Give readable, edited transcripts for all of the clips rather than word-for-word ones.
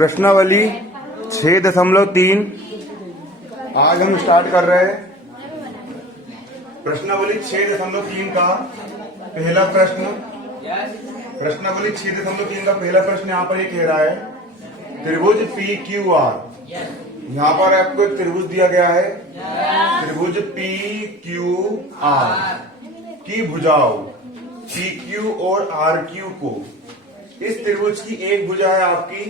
प्रश्नावली 6.3 आज हम स्टार्ट कर रहे हैं। प्रश्नावली 6.3 का पहला प्रश्न। प्रश्नावली 6.3 का पहला प्रश्न यहाँ पर ये कह रहा है त्रिभुज पी क्यू आर। यहाँ पर आपको एक त्रिभुज दिया गया है, त्रिभुज पी क्यू आर की भुजाओं पी क्यू और आर क्यू को, इस त्रिभुज की एक भुजा है आपकी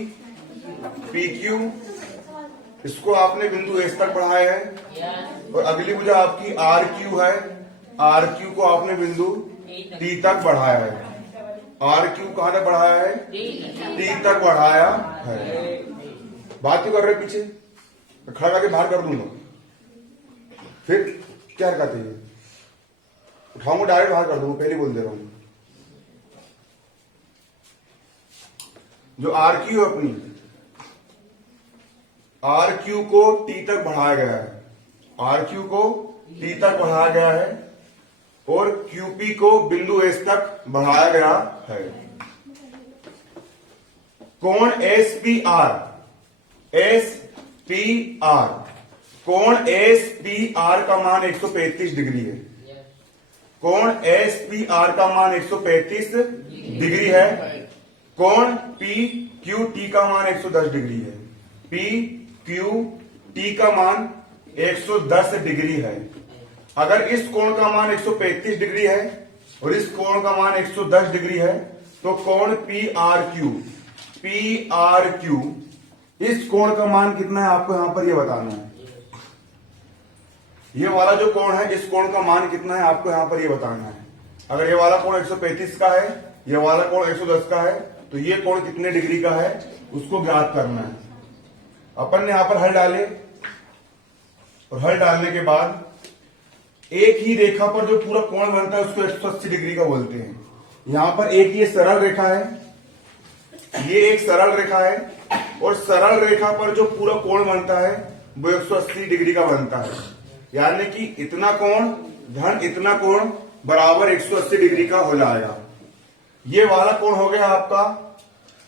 पी क्यू, इसको आपने बिंदु एस तक बढ़ाया है, और अगली भुजा आपकी आर क्यू है, आर क्यू को आपने बिंदु टी तक बढ़ाया है। आर क्यू कहां तक बढ़ाया है? टी तक बढ़ाया है। बात क्यों कर रहे पीछे? खड़ा करके बाहर कर दूंगा, फिर क्या कहते हैं? उठाऊंगा डायरेक्ट बाहर कर दूंगा, पहले बोल दे रहा हूं। जो आर क्यू है अपनी, आर क्यू को टी तक बढ़ाया गया है, आर क्यू को टी तक बढ़ाया गया है, और क्यूपी को बिंदु एस तक बढ़ाया गया है। कोण S P R, S P R, कोण एस पी आर का मान 135 डिग्री है। कोण एस पी आर का मान 135 डिग्री है। कोण पी क्यू टी का मान 110 डिग्री है। पी क्यू टी का मान 110 डिग्री है। अगर इस कोण का मान 135 डिग्री है और इस कोण का मान 110 डिग्री है, तो कोण पी आर क्यू, इस कोण का मान कितना है आपको यहां पर ये बताना है। ये वाला जो कोण है, इस कोण का मान कितना है आपको यहां पर ये बताना है। अगर ये वाला कोण 135 का है, ये वाला कोण 110 का है, तो ये कोण कितने डिग्री का है उसको ज्ञात करना है। अपन ने यहां पर हल डाले, और हल डालने के बाद एक ही रेखा पर जो पूरा कोण बनता है उसको 180 डिग्री का बोलते हैं। यहां पर एक ये सरल रेखा है, ये एक सरल रेखा है, और सरल रेखा पर जो पूरा कोण बनता है वो 180 डिग्री का बनता है। यानी कि इतना कोण धन इतना कोण बराबर 180 डिग्री का हो जाएगा। ये वाला कोण हो गया आपका,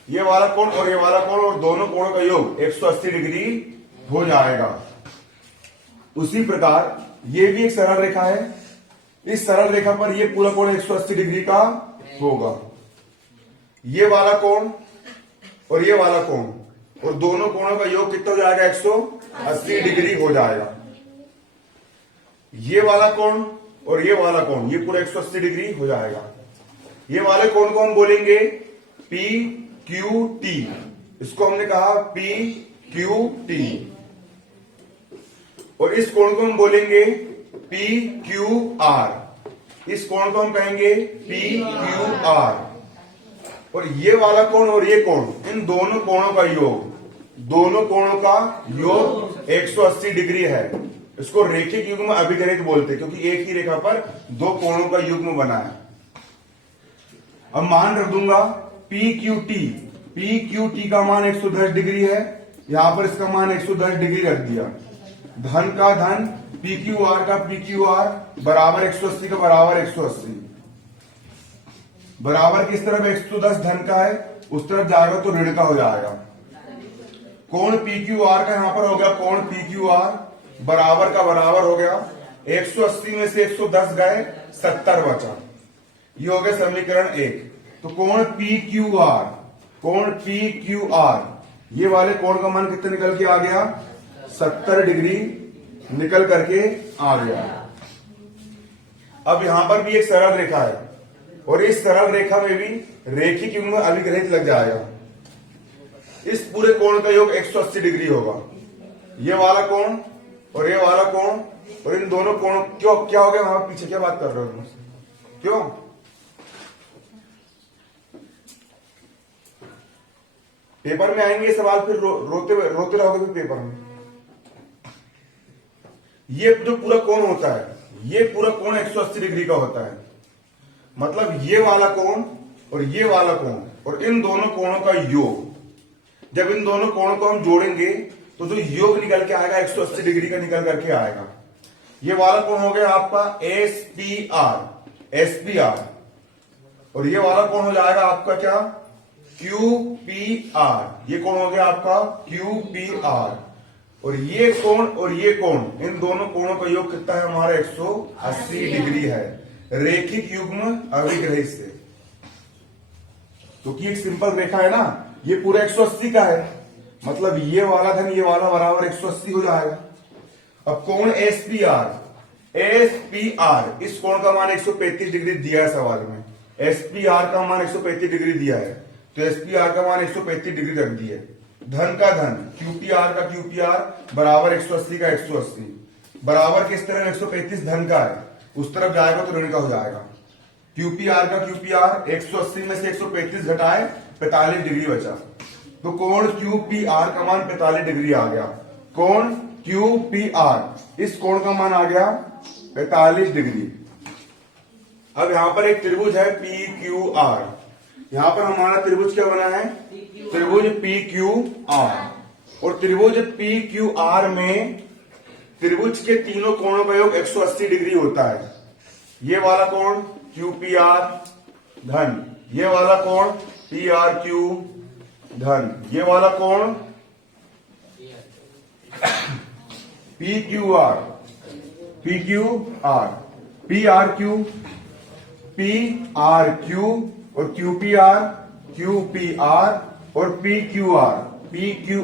ये वाला कोण और ये वाला कोण, और दोनों कोणों का योग 180 डिग्री हो जाएगा। उसी प्रकार ये भी एक सरल रेखा है, इस सरल रेखा पर ये पूरा कोण 180 डिग्री का होगा। ये वाला कोण और ये वाला कोण, और दोनों कोणों का योग कितना हो जाएगा? 180 डिग्री हो जाएगा। ये वाला कोण और ये वाला कोण, ये पूरा 180 डिग्री हो जाएगा। ये वाले कोण को हम बोलेंगे पी क्यू टी, इसको हमने कहा पी क्यू टी, और इस कोण को हम बोलेंगे पी क्यू आर, इस कोण को हम कहेंगे पी क्यू आर। और ये वाला कोण और ये कोण, इन दोनों कोणों का योग, दोनों कोणों का योग 180 डिग्री है। इसको रेखिक युग्म अभिगणित बोलते, क्योंकि एक ही रेखा पर दो कोणों का युग्म बना है। अब मान रख दूंगा P Q T, P Q T का मान 110 डिग्री है, यहां पर इसका मान 110 डिग्री रख दिया। धन का धन पी क्यू आर का पी क्यू आर बराबर 180 का बराबर 180, बराबर किस तरफ 110 धन का है उस तरफ जाएगा तो ऋण का हो जाएगा। कोण पी क्यू आर का यहां पर हो गया, कोण पी क्यू आर बराबर का बराबर हो गया, 180 में से 110 गए, 70 बचा। ये हो गया समीकरण 1। तो कोण पी क्यू आर, कोण पी क्यू आर, ये वाले कोण का मान कितना निकल के आ गया? 70 डिग्री निकल करके आ गया। अब यहां पर भी एक सरल रेखा है, और इस सरल रेखा में भी रेखिक युग्म अभिगणित लग जाएगा। इस पूरे कोण का योग 180 डिग्री होगा। ये वाला कोण और ये वाला कोण, और इन दोनों कोणों क्यों क्या हो गया? वहां पीछे क्या बात कर रहे हो? क्यों? पेपर में आएंगे सवाल, फिर रोते रहोगे फिर पेपर में। ये जो पूरा कोण होता है, ये पूरा कोण 180 डिग्री का होता है। मतलब ये वाला कोण और ये वाला कोण, और इन दोनों कोणों का योग, जब इन दोनों कोणों को हम जोड़ेंगे तो जो योग निकल के आएगा 180 डिग्री का निकल करके आएगा। ये वाला कोण हो गया आपका एस पी आर, और ये वाला कोण हो जाएगा आपका क्या? क्यू पी आर, ये कोण हो गया आपका क्यू पी आर। और ये कोण इन दोनों कोणों का योग कितना है हमारा 180 डिग्री है, रेखिक युग्म अभिग्रही से। क्योंकि एक सिंपल रेखा है ना, ये पूरा 180 का है, मतलब ये वाला धन ये वाला बराबर 180 हो जाएगा। अब कोण एसपीआर, इस कोण का मान 135 डिग्री दिया है सवाल में, एसपीआर का मान 135 डिग्री दिया है, तो एसपीआर का मान 135 डिग्री रख दिए। धन का धन क्यूपीआर का क्यूपीआर बराबर 180 का 180, बराबर किस तरह 135 धन का है, उस तरफ जाएगा तो ऋण का हो जाएगा। क्यूपीआर का क्यूपीआर 180 में से 135 घटाए 45 डिग्री बचा, तो कोण क्यूपीआर का मान 45 डिग्री आ गया। कोण क्यूपीआर, इस कोण का मान आ गया 45 डिग्री। अब यहां पर एक त्रिभुज है पी क्यू आर, यहां पर हमारा त्रिभुज क्या बना है, त्रिभुज पी क्यू आर। और त्रिभुज पी क्यू आर में त्रिभुज के तीनों कोणों का योग 180 डिग्री होता है। ये वाला कोण क्यू पी आर धन, ये वाला कोण पी आर क्यू धन, ये वाला कोण P Q R, P Q R, P R Q, P R Q और क्यू पी आर और पी क्यू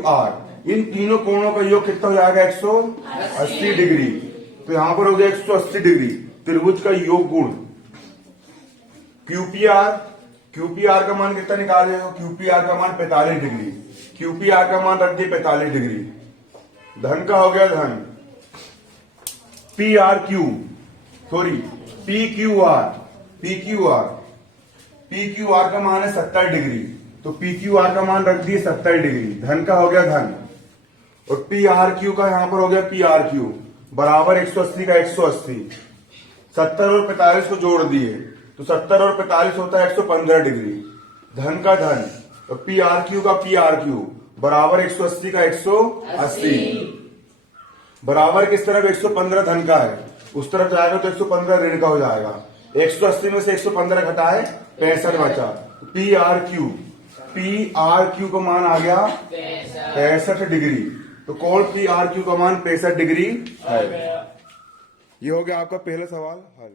आर, इन तीनों कोणों का योग कितना हो जाएगा 180 डिग्री। तो यहां पर हो गया 180 डिग्री त्रिभुज का योग गुण। क्यूपीआर का मान कितना निकाले हो, क्यूपीआर का मान 45 डिग्री, क्यूपीआर का मान रख दिए 45 डिग्री। धन का हो गया धन, P R Q sorry P Q R का मान है 70 डिग्री, तो पी क्यू आर का मान रख दिए 70 डिग्री। धन का हो गया धन, और पी आर क्यू का यहां पर हो गया पी आर क्यू बराबर 180 का 180, 70 और 45 को जोड़ दिए तो 70 और 45 होता है 115 डिग्री। धन का धन और पी आर क्यू का पी आर क्यू बराबर 180 का 180, बराबर किस तरफ 115 धन का है, उस तरफ जाएगा तो 115 ऋण का हो जाएगा। 180 में से 115 घटाए 65 बचा, पी आर क्यू का मान आ गया 65 डिग्री। तो कोण पी आर क्यू का मान 65 डिग्री है। ये हो गया आपका पहला सवाल हल।